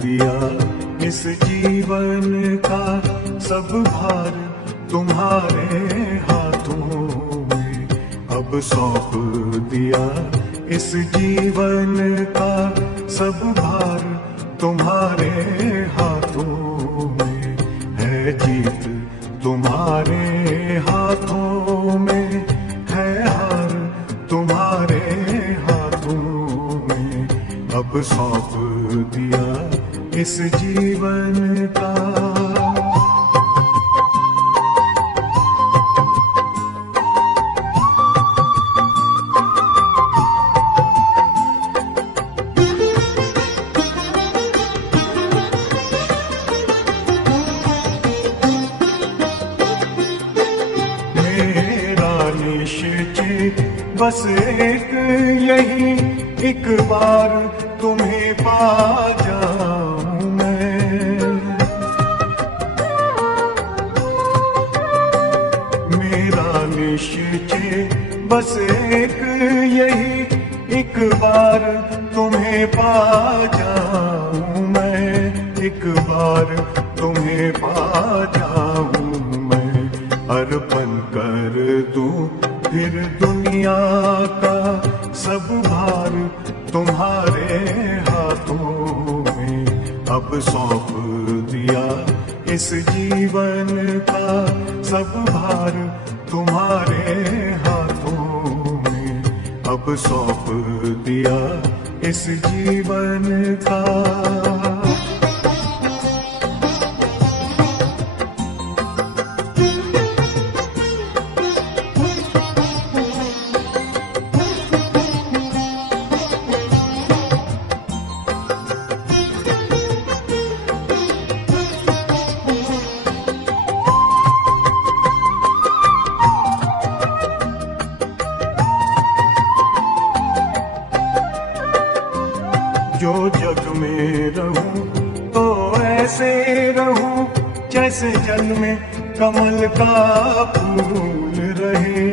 दिया इस जीवन का सब भार तुम्हारे हाथों में। अब सौंप दिया इस जीवन का सब भार तुम्हारे हाथों में। है जीत तुम्हारे हाथों में, है हार तुम्हारे हाथों में। अब सौंप दिया इस जीवन का। बस एक यही एक बार तुम्हें पा जाऊं मैं। मेरा निश्चय बस एक यही एक बार तुम्हें पा जाऊं मैं। एक बार तुम्हें पा जाऊं मैं। अर्पण कर दूं फिर दुनिया का सब भार तुम्हारे हाथों में। अब सौंप दिया इस जीवन का सब भार तुम्हारे हाथों में। अब सौंप दिया इस जीवन का। जो जग में रहूं तो ऐसे रहूं जैसे जल में कमल का फूल रहे।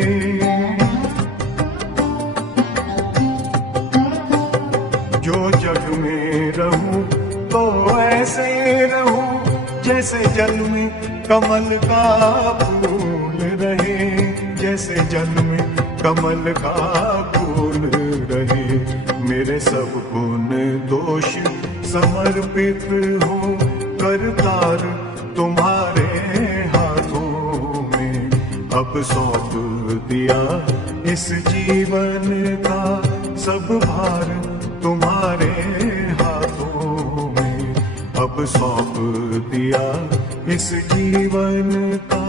जो जग में रहूं तो ऐसे रहूं जैसे जल में कमल का फूल रहे। जैसे जल में कमल का फूल रहे। मेरे सब गुण दोष समर्पित हो करतार तुम्हारे हाथों में। अब सौंप दिया इस जीवन का सब भार तुम्हारे हाथों में। अब सौंप दिया इस जीवन का।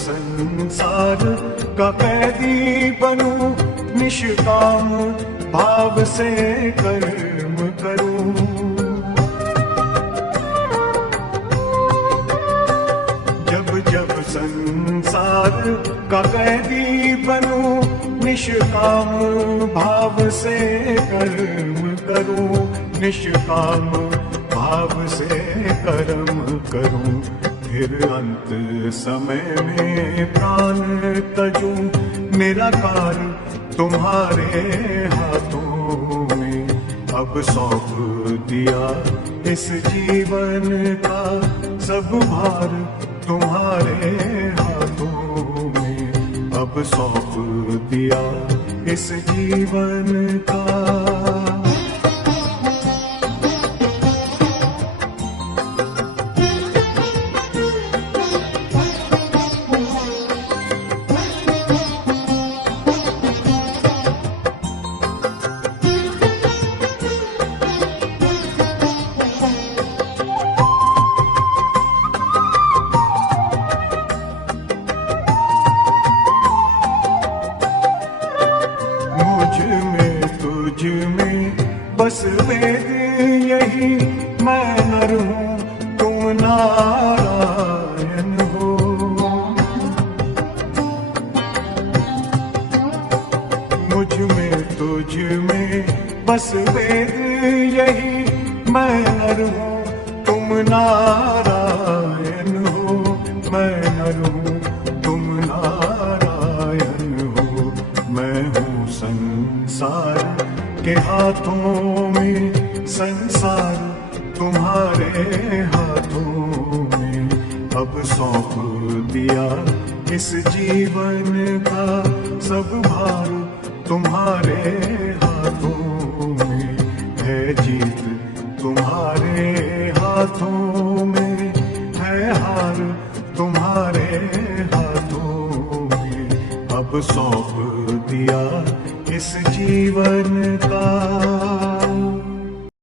संसार का कैदी बनूं निष्काम भाव से कर्म करूं। जब जब संसार का कैदी बनूं निष्काम भाव से कर्म करूं। निष्काम भाव से कर्म करूं। फिर अंत समय में प्राण तजूं निराकार तुम्हारे हाथों में। अब सौंप दिया इस जीवन का सब भार तुम्हारे हाथों में। अब सौंप दिया इस जीवन का। बस वेद यही मैं नर हूँ तुम नारायण हो। मुझ में तुझ बस वेद यही मैं नर हूँ तुम नारायण हो, मैं नर हूँ तुम नारायण हो। मैं हूँ संसार के हाथों में, संसार तुम्हारे हाथों में। अब सौंप दिया इस जीवन का सब भार तुम्हारे हाथों में। है जीत तुम्हारे हाथों में, है हार तुम्हारे हाथों में। अब सौंप दिया इस जीवन का